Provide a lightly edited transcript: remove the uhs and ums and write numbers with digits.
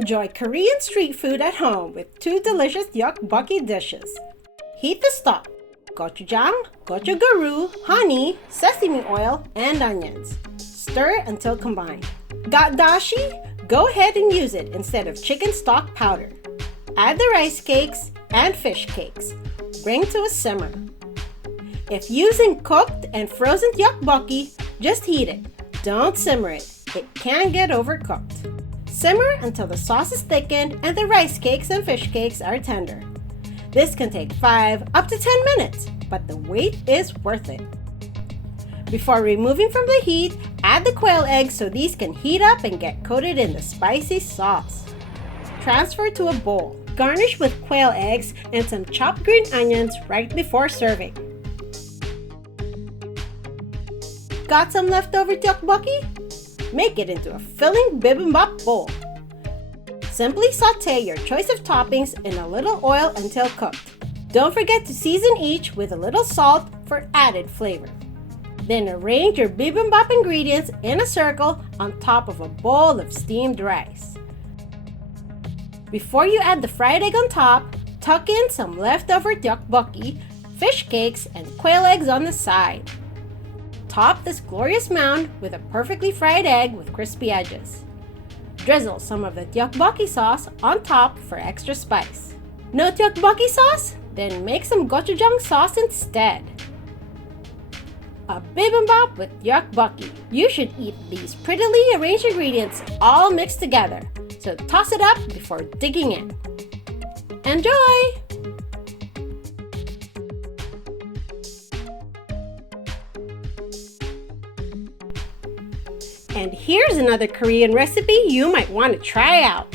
Enjoy Korean street food at home with 2 delicious tteokbokki dishes. Heat the stock. Gochujang, gochugaru, honey, sesame oil, and onions. Stir until combined. Got dashi? Go ahead and use it instead of chicken stock powder. Add the rice cakes and fish cakes. Bring to a simmer. If using cooked and frozen tteokbokki, just heat it. Don't simmer it. It can get overcooked. Simmer until the sauce is thickened and the rice cakes and fish cakes are tender. This can take 5 up to 10 minutes, but the wait is worth it. Before removing from the heat, add the quail eggs so these can heat up and get coated in the spicy sauce. Transfer to a bowl. Garnish with quail eggs and some chopped green onions right before serving. Got some leftover tteokbokki? Make it into a filling bibimbap bowl. Simply saute your choice of toppings in a little oil until cooked. Don't forget to season each with a little salt for added flavor. Then arrange your bibimbap ingredients in a circle on top of a bowl of steamed rice. Before you add the fried egg on top, tuck in some leftover tteokbokki, fish cakes, and quail eggs on the side. Top this glorious mound with a perfectly fried egg with crispy edges. Drizzle some of the tteokbokki sauce on top for extra spice. No tteokbokki sauce? Then make some gochujang sauce instead. A bibimbap with tteokbokki. You should eat these prettily arranged ingredients all mixed together. So toss it up before digging in. Enjoy! And here's another Korean recipe you might want to try out.